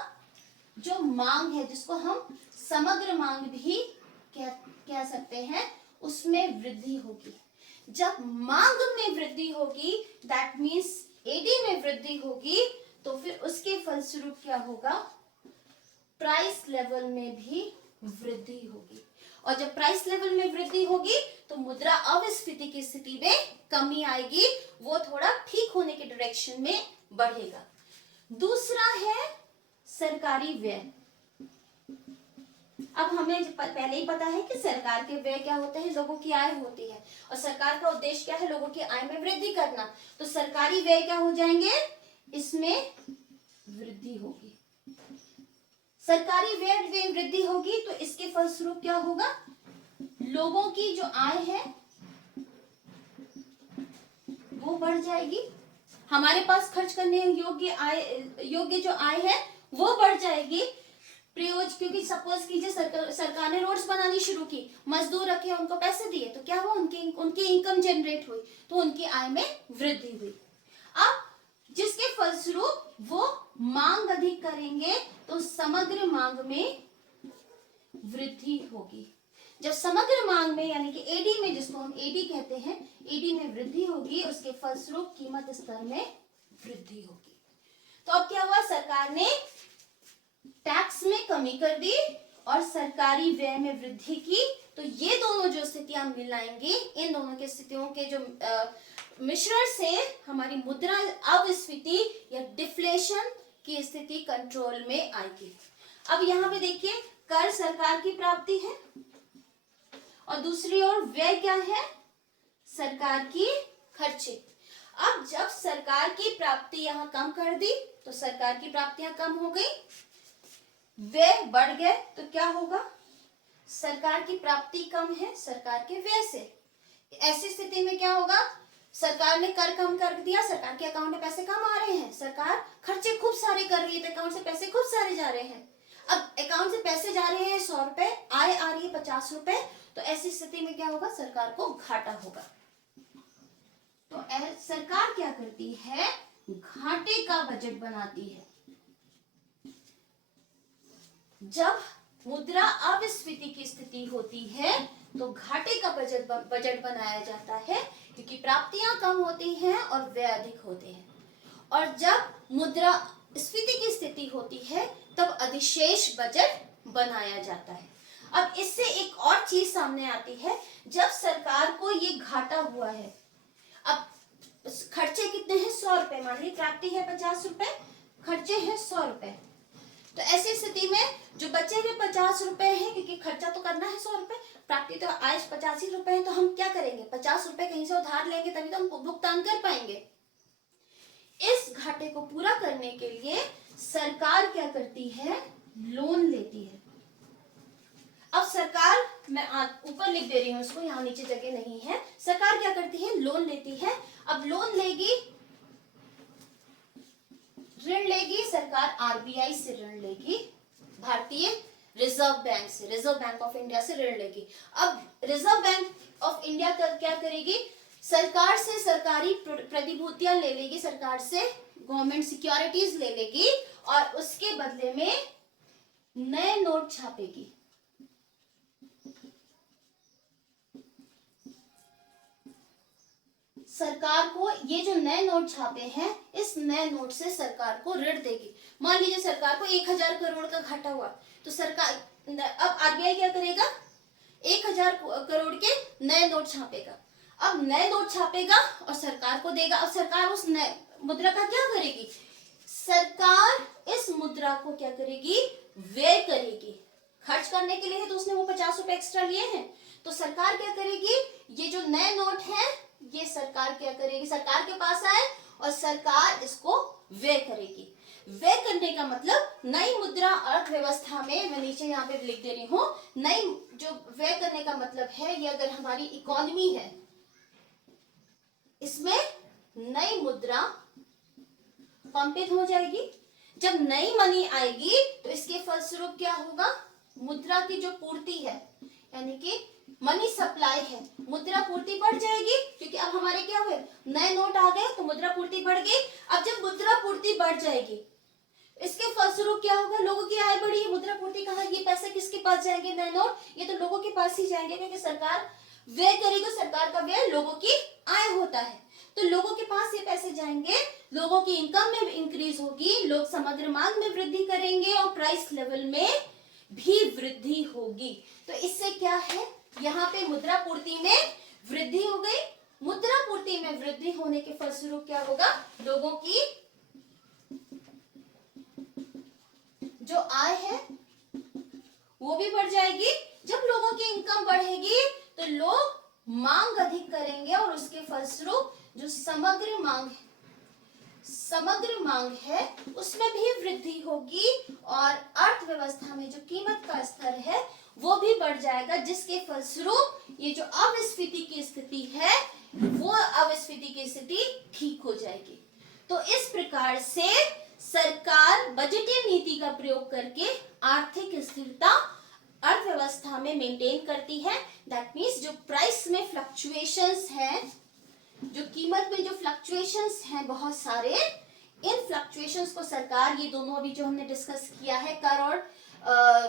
जो मांग है, जिसको हम समग्र मांग भी कह सकते हैं, उसमें वृद्धि होगी। जब मांग में वृद्धि होगी, दैट मीन्स एडी में वृद्धि होगी, तो फिर उसके फलस्वरूप क्या होगा, प्राइस लेवल में भी वृद्धि होगी। और जब प्राइस लेवल में वृद्धि होगी तो मुद्रा अविस्फीति की स्थिति में कमी आएगी, वो थोड़ा ठीक होने के डायरेक्शन में बढ़ेगा। दूसरा है सरकारी व्यय। अब हमें पहले ही पता है कि सरकार के व्यय क्या होते हैं, लोगों की आय होती है, और सरकार का उद्देश्य क्या है, लोगों की आय में वृद्धि करना। तो सरकारी व्यय क्या हो जाएंगे, इसमें वृद्धि होगी। सरकारी व्यय में वृद्धि होगी तो इसके फलस्वरूप क्या होगा, लोगों की जो आय है वो बढ़ जाएगी, हमारे पास खर्च करने योग्य जो आय है वो बढ़ जाएगी। क्योंकि सपोज कीजिए सरकार ने रोड्स बनानी शुरू की, मजदूर रखे, उनको पैसे दिए, तो क्या हुआ, उनकी इनकम जनरेट हुई, तो उनकी आय में वृद्धि हुई। अब जिसके फलस्वरूप वो मांग अधिक करेंगे तो समग्र मांग में वृद्धि होगी। जब समग्र मांग में, यानी कि एडी में, जिसको हम एडी कहते हैं, एडी में वृद्धि होगी, उसके फलस्वरूप कीमत स्तर में वृद्धि होगी। तो अब क्या हुआ, सरकार ने टैक्स में कमी कर दी और सरकारी व्यय में वृद्धि की। तो ये दोनों जो स्थितियां मिलाएंगे, इन दोनों की स्थितियों के जो मिश्रण से हमारी मुद्रा अविस्फीति या डिफ्लेशन की स्थिति कंट्रोल में आएगी। अब यहाँ पे देखिए, कर सरकार की प्राप्ति है और दूसरी ओर व्यय क्या है, सरकार की खर्चे। अब जब सरकार की प्राप्ति यहाँ कम कर दी तो सरकार की प्राप्तियां कम हो गई, व्यय बढ़ गए, तो क्या होगा, सरकार की प्राप्ति कम है सरकार के व्यय से। ऐसी स्थिति में क्या होगा, सरकार ने कर कम कर दिया, सरकार के अकाउंट में पैसे कम आ रहे हैं, सरकार खर्चे खूब सारे कर रही है, तो अकाउंट से पैसे खूब सारे जा रहे हैं। अब अकाउंट से पैसे जा रहे हैं 100 रुपए, आय आ रही है 50 रुपए, तो ऐसी स्थिति में क्या होगा, सरकार को घाटा होगा। तो सरकार क्या करती है, घाटे का बजट बनाती है। जब मुद्रा अविस्फीति की स्थिति होती है तो घाटे का बजट बनाया जाता है, क्योंकि प्राप्तियां कम होती हैं और व्यय अधिक होते हैं। और जब मुद्रा स्फीति की स्थिति होती है तब अधिशेष बजट बनाया जाता है। अब इससे एक और चीज सामने आती है, जब सरकार को ये घाटा हुआ है, अब खर्चे कितने हैं, 100 रुपए, मान लीजिए प्राप्ति है 50 रुपए, खर्चे हैं 100 रुपए, तो ऐसी स्थिति में जो बचे हुए 50 रुपए हैं, क्योंकि खर्चा तो करना है 100 रुपए, प्राप्ति तो आज 85 रुपए है, तो हम क्या करेंगे, 50 रुपए कहीं से उधार लेंगे तभी तो हम भुगतान कर पाएंगे। इस घाटे को पूरा करने के लिए सरकार क्या करती है, लोन लेती है। अब सरकार, मैं ऊपर लिख दे रही हूं इसको, यहाँ नीचे जगह नहीं है, सरकार क्या करती है, लोन लेती है। अब लोन लेगी, ऋण लेगी सरकार, आरबीआई से ऋण लेगी, भारतीय रिजर्व बैंक से, रिजर्व बैंक ऑफ इंडिया से ऋण लेगी। अब रिजर्व बैंक ऑफ इंडिया क्या करेगी, सरकार से सरकारी प्रतिभूतियां ले लेगी, सरकार से गवर्नमेंट सिक्योरिटीज ले लेगी और उसके बदले में नए नोट छापेगी। सरकार को ये जो नए नोट छापे हैं, इस नए नोट से सरकार को ऋण देगी। मान लीजिए सरकार को 1000 करोड़ का घाटा हुआ, तो सरकार, अब आरबीआई क्या करेगा, 1000 करोड़ के नए नोट छापेगा। अब नए नोट छापेगा और सरकार को देगा। अब सरकार उस नए मुद्रा का क्या करेगी, सरकार इस मुद्रा को क्या करेगी, व्यय करेगी। खर्च करने के लिए है तो उसने वो 50 रुपए एक्स्ट्रा लिए हैं, तो सरकार क्या करेगी, ये जो नए नोट है ये सरकार क्या करेगी, सरकार के पास आए और सरकार इसको व्यय करेगी। व्यय करने का मतलब नई मुद्रा अर्थव्यवस्था में, मैं नीचे यहाँ पे लिख दे रही हूँ, नई जो व्यय करने का मतलब है, ये अगर हमारी इकोनॉमी है, इसमें नई मुद्रा पंपित हो जाएगी। जब नई मनी आएगी तो इसके फलस्वरूप क्या होगा, मुद्रा की जो पूर्ति है, यानी कि मनी सप्लाई है, मुद्रा पूर्ति बढ़ जाएगी, क्योंकि अब हमारे क्या हुए, नए नोट आ गए तो मुद्रा पूर्ति बढ़ गई। अब जब मुद्रा पूर्ति बढ़ जाएगी, इसके फलस्वरूप क्या होगा, लोगों की आय बढ़ी, मुद्रा पूर्ति कहाँ, ये पैसे किसके पास जाएंगे, नए नोट, ये तो लोगों के पास ही जाएंगे, क्योंकि सरकार व्यय करेगी, सरकार का व्यय लोगों की आय होता है, तो लोगों के पास ये पैसे जाएंगे, लोगों की इनकम में इंक्रीज होगी, लोग समग्र मांग में वृद्धि करेंगे और प्राइस लेवल में भी वृद्धि होगी। तो इससे क्या है, यहाँ पे मुद्रा पूर्ति में वृद्धि हो गई। मुद्रा पूर्ति में वृद्धि होने के फलस्वरूप क्या होगा, लोगों की जो आय है वो भी बढ़ जाएगी। जब लोगों की इनकम बढ़ेगी तो लोग मांग अधिक करेंगे और उसके फलस्वरूप जो समग्र मांग है उसमें भी वृद्धि होगी और अर्थव्यवस्था में जो कीमत का स्तर है वो भी बढ़ जाएगा, जिसके फलस्वरूप ये जो अविस्फीति की स्थिति है वो अविस्फीति की स्थिति ठीक हो जाएगी। तो इस प्रकार से सरकार बजटीय नीति का प्रयोग करके आर्थिक स्थिरता अर्थव्यवस्था में मेंटेन करती है। दैट मीन्स जो प्राइस में फ्लक्चुएशंस है, जो कीमत में जो फ्लक्चुएशंस हैं बहुत सारे, इन फ्लक्चुएशंस को सरकार, ये दोनों अभी जो हमने डिस्कस किया है कर और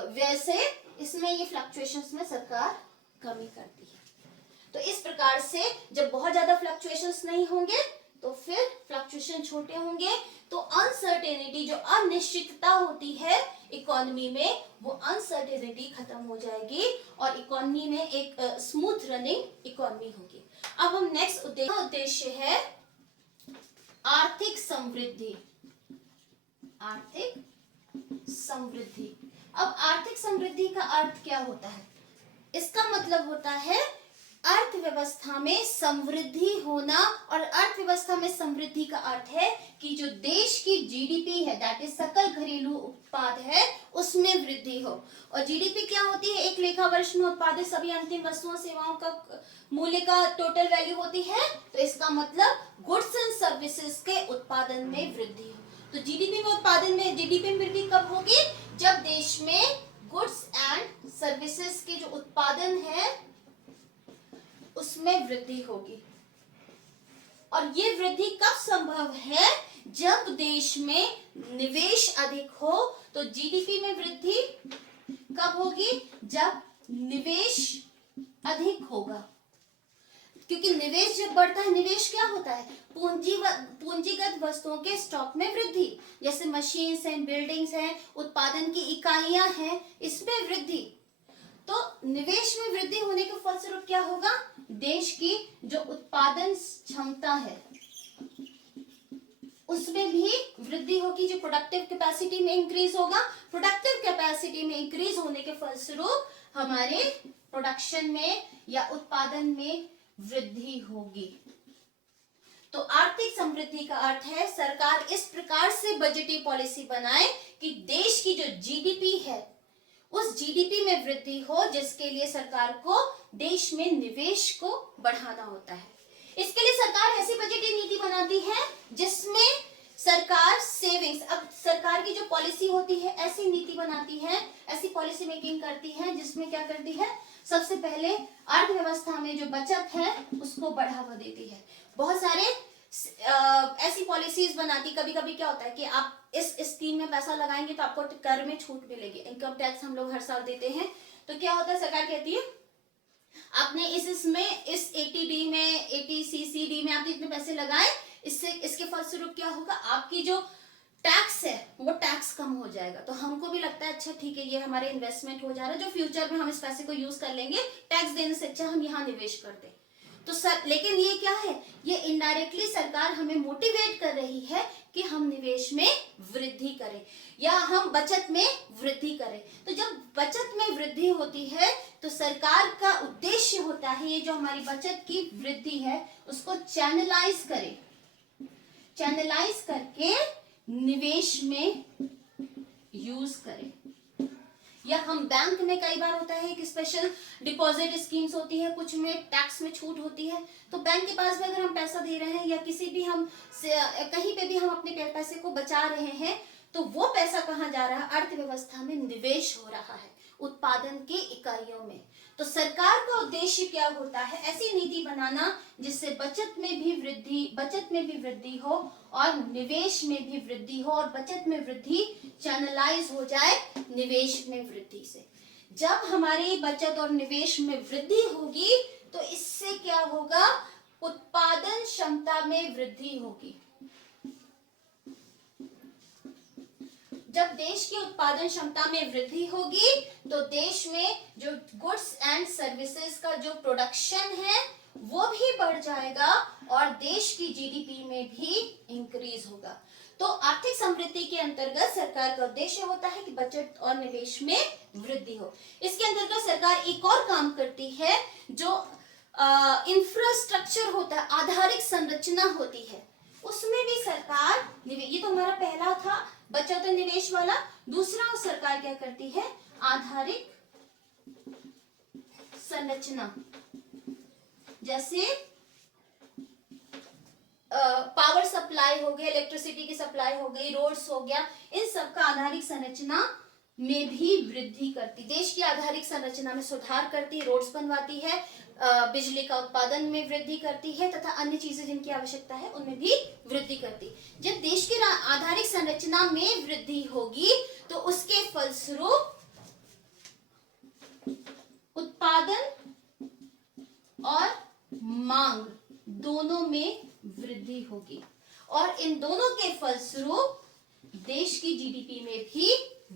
व्यय से, इसमें ये फ्लक्चुएशंस में सरकार कमी करती है। तो इस प्रकार से जब बहुत ज्यादा फ्लक्चुएशंस नहीं होंगे तो फिर फ्लक्चुएशन छोटे होंगे, तो अनसर्टेनिटी, जो अनिश्चितता होती है इकोनॉमी में, वो अनसर्टेनिटी खत्म हो जाएगी और इकोनॉमी में एक स्मूथ रनिंग इकोनॉमी होगी। अब हम नेक्स्ट उद्देश्य है आर्थिक समृद्धि। आर्थिक समृद्धि। अब आर्थिक समृद्धि का अर्थ क्या होता है, इसका मतलब होता है अर्थव्यवस्था में समृद्धि होना, और अर्थव्यवस्था में समृद्धि का अर्थ है कि जो देश की जीडीपी है, दैट इज सकल घरेलू उत्पाद है, उसमें वृद्धि हो। और जीडीपी क्या होती है, एक लेखा वर्ष में उत्पादित सभी अंतिम वस्तुओं सेवाओं का मूल्य का टोटल वैल्यू होती है। तो इसका मतलब गुड्स एंड सर्विसेज के उत्पादन में वृद्धि हो। तो जीडीपी में उत्पादन में, जीडीपी में वृद्धि कब होगी, जब देश में गुड्स एंड सर्विसेज के जो उत्पादन है उसमें वृद्धि होगी। और ये वृद्धि कब संभव है, जब देश में निवेश अधिक हो, तो जीडीपी में वृद्धि, कब होगी? जब निवेश अधिक होगा, क्योंकि निवेश जब बढ़ता है, निवेश क्या होता है? पूंजीगत वस्तुओं के स्टॉक में वृद्धि, जैसे मशीन्स हैं, बिल्डिंग्स हैं, उत्पादन की इकाइयां हैं, इसमें वृद्धि। तो निवेश में वृद्धि होने के फलस्वरूप क्या होगा? देश की जो उत्पादन क्षमता है उसमें भी वृद्धि होगी, जो प्रोडक्टिव कैपेसिटी में इंक्रीज होगा। प्रोडक्टिव कैपेसिटी में इंक्रीज होने के फलस्वरूप हमारे प्रोडक्शन में या उत्पादन में वृद्धि होगी। तो आर्थिक समृद्धि का अर्थ है सरकार इस प्रकार से बजटीय पॉलिसी बनाए कि देश की जो जीडीपी है उस जीडीपी में वृद्धि हो, जिसके लिए सरकार को देश में निवेश को बढ़ाना होता है। इसके लिए सरकार ऐसी बजटीय नीति बनाती है जिसमें सरकार सेविंग्स, अब सरकार की जो पॉलिसी होती है ऐसी नीति बनाती है, ऐसी पॉलिसी मेकिंग करती है जिसमें क्या करती है? सबसे पहले अर्थव्यवस्था में जो बचत है उसको बढ़ावा देती है। बहुत सारे ऐसी पॉलिसीज बनाती, कभी कभी क्या होता है कि आप इस स्कीम में पैसा लगाएंगे तो आपको कर में छूट मिलेगी, इनकम टैक्स हम लोग हर साल देते हैं। तो क्या होता है, सरकार कहती है आपने इसमें इस 80D में 80CCD में आपने इतने पैसे लगाए, इससे इसके फलस्वरूप क्या होगा? आपकी जो टैक्स है वो टैक्स कम हो जाएगा। तो हमको भी लगता है अच्छा ठीक है, ये हमारे इन्वेस्टमेंट हो जा रहा है, जो फ्यूचर में हम इस पैसे को यूज कर लेंगे, टैक्स देने से अच्छा हम यहाँ निवेश करते। तो सर, लेकिन ये क्या है? ये इनडायरेक्टली सरकार हमें मोटिवेट कर रही है कि हम निवेश में वृद्धि करें या हम बचत में वृद्धि करें। तो जब बचत में वृद्धि होती है तो सरकार का उद्देश्य होता है ये जो हमारी बचत की वृद्धि है उसको चैनलाइज करें, चैनलाइज करके निवेश में यूज करें। या हम बैंक में, कई बार होता है कि स्पेशल डिपॉजिट स्कीम्स होती है, कुछ में टैक्स में छूट होती है, तो बैंक के पास भी अगर हम पैसा दे रहे हैं या किसी भी हम कहीं पे भी हम अपने पैसे को बचा रहे हैं तो वो पैसा कहाँ जा रहा है? अर्थव्यवस्था में निवेश हो रहा है, उत्पादन की इकाइयों में। तो सरकार का उद्देश्य क्या होता है? ऐसी नीति बनाना जिससे बचत में भी वृद्धि हो और निवेश में भी वृद्धि हो, और बचत में वृद्धि चैनलाइज हो जाए निवेश में वृद्धि से। जब हमारी बचत और निवेश में वृद्धि होगी तो इससे क्या होगा? उत्पादन क्षमता में वृद्धि होगी। जब देश की उत्पादन क्षमता में वृद्धि होगी तो देश में जो गुड्स एंड सर्विसेज का जो प्रोडक्शन है वो भी बढ़ जाएगा और देश की जीडीपी में भी इंक्रीज होगा। तो आर्थिक समृद्धि के अंतर्गत सरकार का उद्देश्य होता है कि बचत और निवेश में वृद्धि हो। इसके अंतर्गत सरकार एक और काम करती है, जो इंफ्रास्ट्रक्चर होता है, आधारिक संरचना होती है, उसमें भी सरकार ये तो हमारा पहला था बचत और निवेश वाला। दूसरा सरकार क्या करती है? आधारिक संरचना, जैसे पावर सप्लाई हो गया, इलेक्ट्रिसिटी की सप्लाई हो गई, रोड्स हो गया, इन सब का आधारिक संरचना में भी वृद्धि करती, देश की आधारिक संरचना में सुधार करती, रोड्स बनवाती है, बिजली का उत्पादन में वृद्धि करती है तथा अन्य चीजें जिनकी आवश्यकता है उनमें भी वृद्धि करती। जब देश की आधारिक संरचना में वृद्धि होगी तो उसके फलस्वरूप उत्पादन और मांग दोनों में वृद्धि होगी और इन दोनों के फलस्वरूप देश की जीडीपी में भी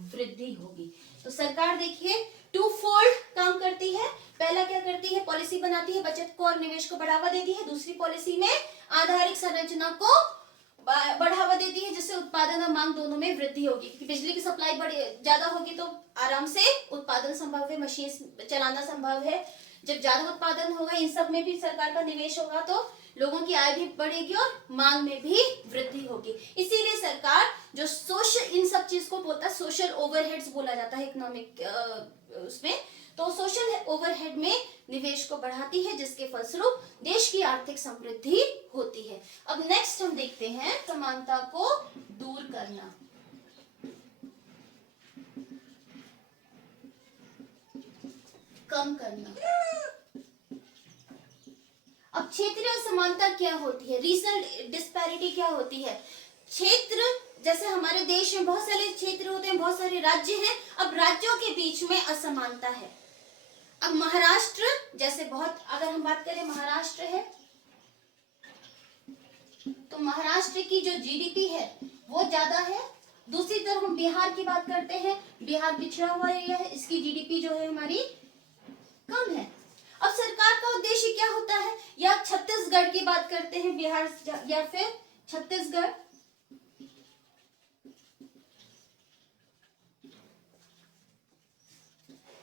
वृद्धि होगी। तो सरकार देखिए टू फोल्ड काम करती है। पहला क्या करती है? पॉलिसी बनाती है, बचत को और निवेश को बढ़ावा देती है। दूसरी पॉलिसी में आधारिक संरचना को बढ़ावा देती है जिससे उत्पादन और मांग दोनों में वृद्धि होगी। क्योंकि बिजली की सप्लाई ज्यादा होगी तो आराम से उत्पादन संभव है, मशीन चलाना संभव है। जब ज्यादा उत्पादन होगा, इन सब में भी सरकार का निवेश होगा तो लोगों की आय भी बढ़ेगी और मांग में भी वृद्धि होगी। इसीलिए सरकार जो सोशल, इन सब चीज को बोलता है सोशल ओवरहेड्स बोला जाता है इकोनॉमिक उसमें, तो सोशल ओवरहेड में निवेश को बढ़ाती है जिसके फलस्वरूप देश की आर्थिक समृद्धि होती है। अब नेक्स्ट हम देखते हैं समानता को दूर करना। कम करना। अब क्षेत्रीय असमानता क्या होती है? रीजनल डिस्पैरिटी क्या होती है? क्षेत्र जैसे हमारे देश में बहुत सारे क्षेत्र होते हैं, बहुत सारे राज्य हैं, अब राज्यों के बीच में असमानता है। अब महाराष्ट्र जैसे बहुत, अगर हम बात करें महाराष्ट्र है, तो महाराष्ट्र की जो जीडीपी है वो ज्यादा है। दूसरी तरफ हम बिहार की बात करते हैं, बिहार पिछड़ा हुआ एरिया है, इसकी जीडीपी जो है हमारी कम है। अब सरकार का उद्देश्य क्या होता है, या छत्तीसगढ़ की बात करते हैं, बिहार या फिर छत्तीसगढ़,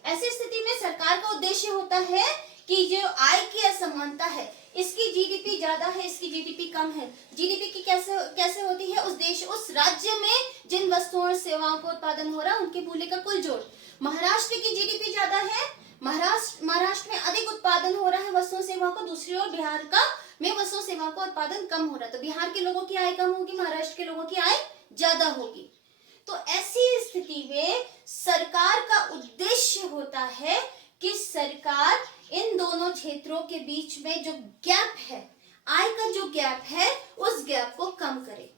ऐसी स्थिति में सरकार का उद्देश्य होता है कि जो आय की असमानता है, इसकी जीडीपी ज्यादा है, इसकी जीडीपी कम है। जीडीपी की कैसे कैसे होती है, उस देश उस राज्य में जिन वस्तुओं और सेवाओं का उत्पादन हो रहा है उनके मूल्य का कुल जोड़। महाराष्ट्र की जीडीपी ज्यादा है, महाराष्ट्र में अधिक उत्पादन हो रहा है वस्तुओं सेवाओं का, दूसरी ओर बिहार का में वस्तुओं सेवाओं का उत्पादन कम हो रहा है, तो बिहार के लोगों की आय कम होगी, महाराष्ट्र के लोगों की आय ज्यादा होगी। तो ऐसी स्थिति में सरकार का उद्देश्य होता है कि सरकार इन दोनों क्षेत्रों के बीच में जो गैप है, आय का जो गैप है, उस गैप को कम करे।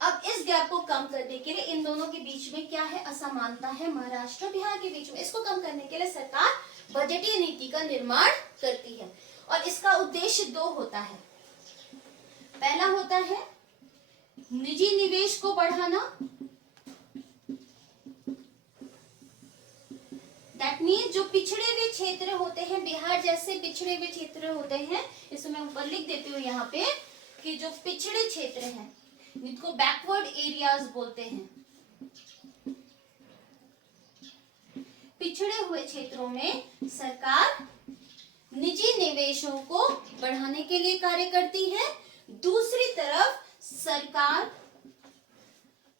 अब इस गैप को कम करने के लिए इन दोनों के बीच में क्या है, असमानता है महाराष्ट्र और बिहार के बीच में, इसको कम करने के लिए सरकार बजटीय नीति का निर्माण करती है। और इसका उद्देश्य दो होता है। पहला होता है निजी निवेश को बढ़ाना, दैट मीन्स जो पिछड़े हुए क्षेत्र होते हैं, बिहार जैसे पिछड़े हुए क्षेत्र होते हैं, इसमें मैं ऊपर लिख देती हूँ यहाँ पे कि जो पिछड़े क्षेत्र हैं इनको बैकवर्ड एरियाज बोलते हैं। पिछड़े हुए क्षेत्रों में सरकार निजी निवेशों को बढ़ाने के लिए कार्य करती है। दूसरी तरफ सरकार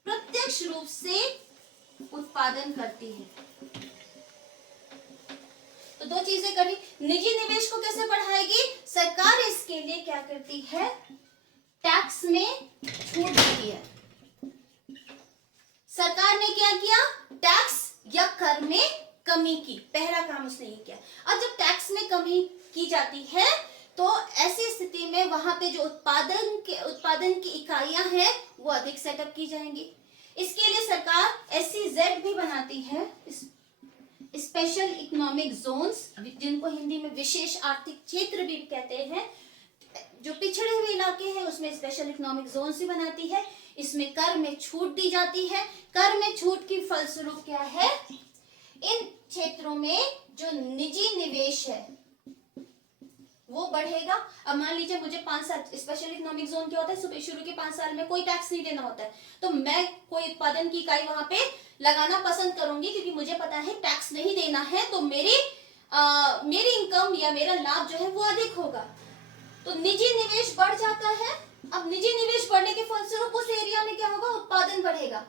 प्रत्यक्ष रूप से उत्पादन करती है। तो दो चीजें करी, निजी निवेश को कैसे बढ़ाएगी, सरकार इसके लिए क्या करती है, टैक्स में छूट देती है। सरकार ने क्या किया, टैक्स या कर में कमी की, पहला काम उसने ये किया। अब जब टैक्स में कमी की जाती है तो ऐसी स्थिति में वहां पे जो उत्पादन की इकाइयां हैं वो अधिक सेटअप की जाएंगी। इसके लिए सरकार SEZ भी बनाती है, स्पेशल इकोनॉमिक जोन्स, जिनको हिंदी में विशेष आर्थिक क्षेत्र भी कहते हैं। जो पिछड़े हुए इलाके हैं उसमें स्पेशल इकोनॉमिक जोन्स भी बनाती है। इसमें कर में छूट दी जाती है। कर में छूट की फलस्वरूप क्या है, इन क्षेत्रों में जो निजी निवेश है वो बढ़ेगा। अब मान लीजिए मुझे 5 साल, स्पेशल इकोनॉमिक जोन क्या होता है, शुरू के 5 साल में कोई टैक्स नहीं देना होता है, तो मैं कोई उत्पादन की इकाई वहां पे लगाना पसंद करूंगी, क्योंकि मुझे पता है टैक्स नहीं देना है तो मेरी इनकम या मेरा लाभ जो है वो अधिक होगा। तो निजी निवेश बढ़ जाता है। अब निजी निवेश बढ़ने के फलस्वरूप उस एरिया में क्या होगा, उत्पादन बढ़ेगा।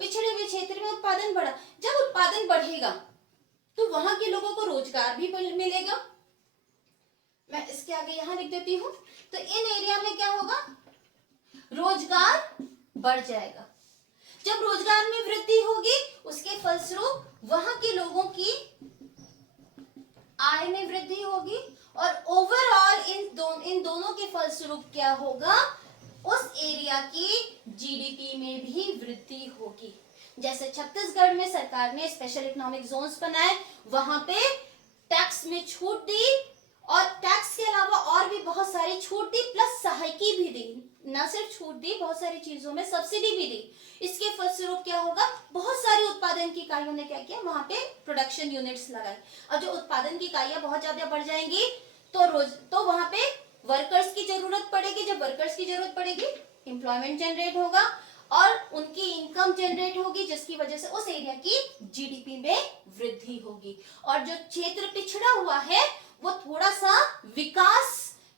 पिछड़े हुए क्षेत्र में उत्पादन बढ़ा, जब उत्पादन बढ़ेगा तो वहां के लोगों को रोजगार भी मिलेगा। मैं इसके आगे यहां लिख देती हूं। तो इन एरिया में क्या होगा, रोजगार बढ़ जाएगा। जब रोजगार में वृद्धि होगी उसके फलस्वरूप वहां के लोगों की आय में वृद्धि होगी और ओवरऑल इन दोनों के फलस्वरूप क्या होगा, उस एरिया की जीडीपी में भी वृद्धि होगी। जैसे छत्तीसगढ़ में सरकार ने स्पेशल इकोनॉमिक जोन्स बनाए, वहां पे टैक्स में छूट दी और टैक्स के अलावा और भी बहुत सारी छूट दी, प्लस सहायकी भी दी। न सिर्फ छूट दी, बहुत सारी चीजों में सब्सिडी भी दी। इसके फलस्वरूप क्या होगा, बहुत सारी उत्पादन की इकाइयों ने क्या किया, वहां पे प्रोडक्शन यूनिट्स लगाए। अब जो उत्पादन की इकाइयां बहुत ज्यादा बढ़ जाएंगी तो वहां पे वर्कर्स की जरूरत पड़ेगी। जब वर्कर्स की जरूरत पड़ेगी, एम्प्लॉयमेंट जनरेट होगा और उनकी इनकम जनरेट होगी, जिसकी वजह से उस एरिया की जीडीपी में वृद्धि होगी। और जो क्षेत्र पिछड़ा हुआ है वो थोड़ा सा विकास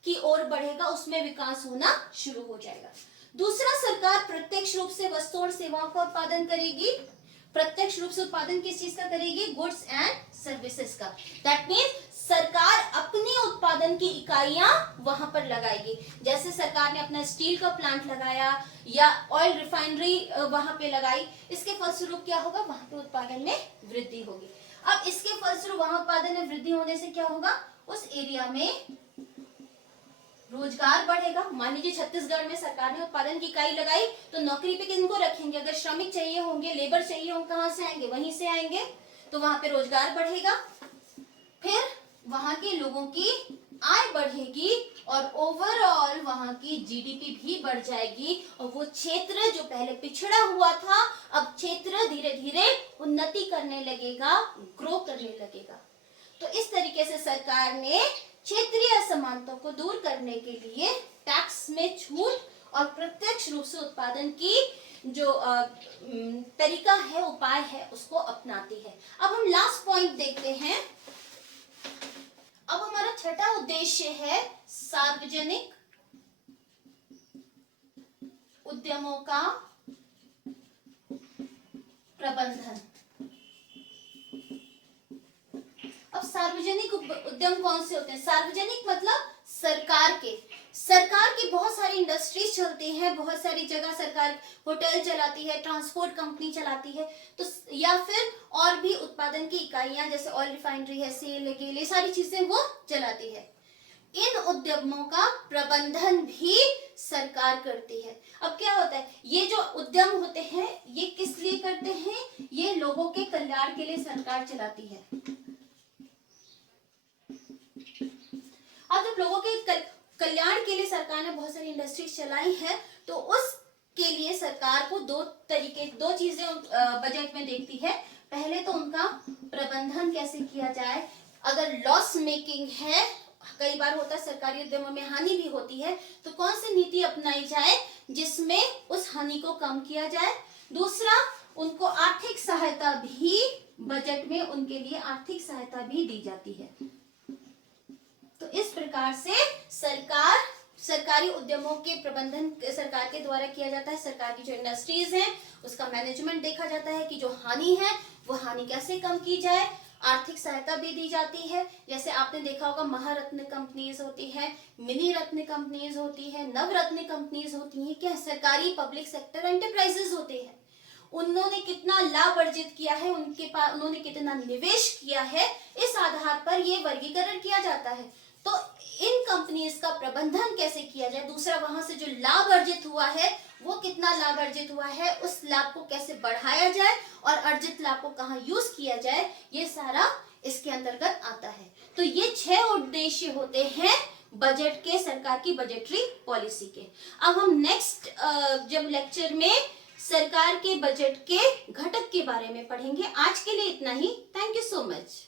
की ओर बढ़ेगा, उसमें विकास होना शुरू हो जाएगा। दूसरा, सरकार प्रत्यक्ष रूप से वस्तुओं और सेवाओं का उत्पादन करेगी। प्रत्यक्ष रूप से उत्पादन किस चीज का करेगी, गुड्स एंड सर्विसेज का। दैट मीन्स सरकार अपनी उत्पादन की इकाइयां वहां पर लगाएगी। जैसे सरकार ने अपना स्टील का प्लांट लगाया या ऑयल रिफाइनरी वहां पे लगाई, इसके फलस्वरूप क्या होगा, वहां पे उत्पादन में वृद्धि होगी। अब इसके फलस्वरूप वहां उत्पादन में वृद्धि होने से क्या होगा, उस एरिया में रोजगार बढ़ेगा। मान लीजिए छत्तीसगढ़ में सरकार ने उत्पादन की इकाई लगाई, तो नौकरी पे किनको रखेंगे? अगर श्रमिक चाहिए होंगे, लेबर चाहिए होंगे, कहाँ से आएंगे? वहीं से आएंगे, तो वहां पे रोजगार बढ़ेगा। फिर वहां के लोगों की आय बढ़ेगी और ओवरऑल वहां की जीडीपी भी बढ़ जाएगी, और वो क्षेत्र जो पहले पिछड़ा हुआ था, अब क्षेत्र धीरे धीरे उन्नति करने लगेगा, ग्रो करने लगेगा। तो इस तरीके से सरकार ने क्षेत्रीय असमानता को दूर करने के लिए टैक्स में छूट और प्रत्यक्ष रूप से उत्पादन की जो तरीका है, उपाय है, उसको अपनाती है। अब हम लास्ट पॉइंट देखते हैं। अब हमारा छठा उद्देश्य है सार्वजनिक उद्यमों का प्रबंधन। अब सार्वजनिक उद्यम कौन से होते हैं? सार्वजनिक मतलब सरकार की बहुत सारी इंडस्ट्रीज चलती हैं, बहुत सारी जगह सरकार होटल चलाती है, ट्रांसपोर्ट कंपनी चलाती है, तो या फिर और भी उत्पादन की इकाइयां जैसे ऑयल रिफाइनरी है, सेल, गेल, ये सारी चीजें वो चलाती है। इन उद्यमों का प्रबंधन भी सरकार करती है। अब क्या होता है, ये जो उद्यम होते हैं ये किस लिए करते हैं? ये लोगों के कल्याण के लिए सरकार चलाती है। और जब लोगों के कल्याण के लिए सरकार ने बहुत सारी इंडस्ट्रीज चलाई है, तो उसके लिए सरकार को दो चीजें बजट में देखती है। पहले तो उनका प्रबंधन कैसे किया जाए, अगर लॉस मेकिंग है, कई बार होता है सरकारी उद्यमों में हानि भी होती है, तो कौन सी नीति अपनाई जाए जिसमें उस हानि को कम किया जाए। दूसरा, उनको आर्थिक सहायता भी, बजट में उनके लिए आर्थिक सहायता भी दी जाती है। तो इस प्रकार से सरकारी उद्यमों के प्रबंधन सरकार के द्वारा किया जाता है। सरकार की जो इंडस्ट्रीज हैं उसका मैनेजमेंट देखा जाता है कि जो हानि है वो हानि कैसे कम की जाए। आर्थिक सहायता भी दी जाती है, जैसे आपने देखा होगा महारत्न कंपनीज होती है, मिनी रत्न कंपनीज होती है, नवरत्न कंपनीज होती है, क्या सरकारी पब्लिक सेक्टर एंटरप्राइजेस होते हैं। उन्होंने कितना लाभ अर्जित किया है, उन्होंने कितना निवेश किया है, इस आधार पर ये वर्गीकरण किया जाता है। तो इन कंपनीज का प्रबंधन कैसे किया जाए, दूसरा वहां से जो लाभ अर्जित हुआ है वो कितना लाभ अर्जित हुआ है, उस लाभ को कैसे बढ़ाया जाए और अर्जित लाभ को कहाँ यूज किया जाए, ये सारा इसके अंतर्गत आता है। तो ये 6 उद्देश्य होते हैं बजट के, सरकार की बजटरी पॉलिसी के। अब हम नेक्स्ट जब लेक्चर में सरकार के बजट के घटक के बारे में पढ़ेंगे। आज के लिए इतना ही। Thank you so much.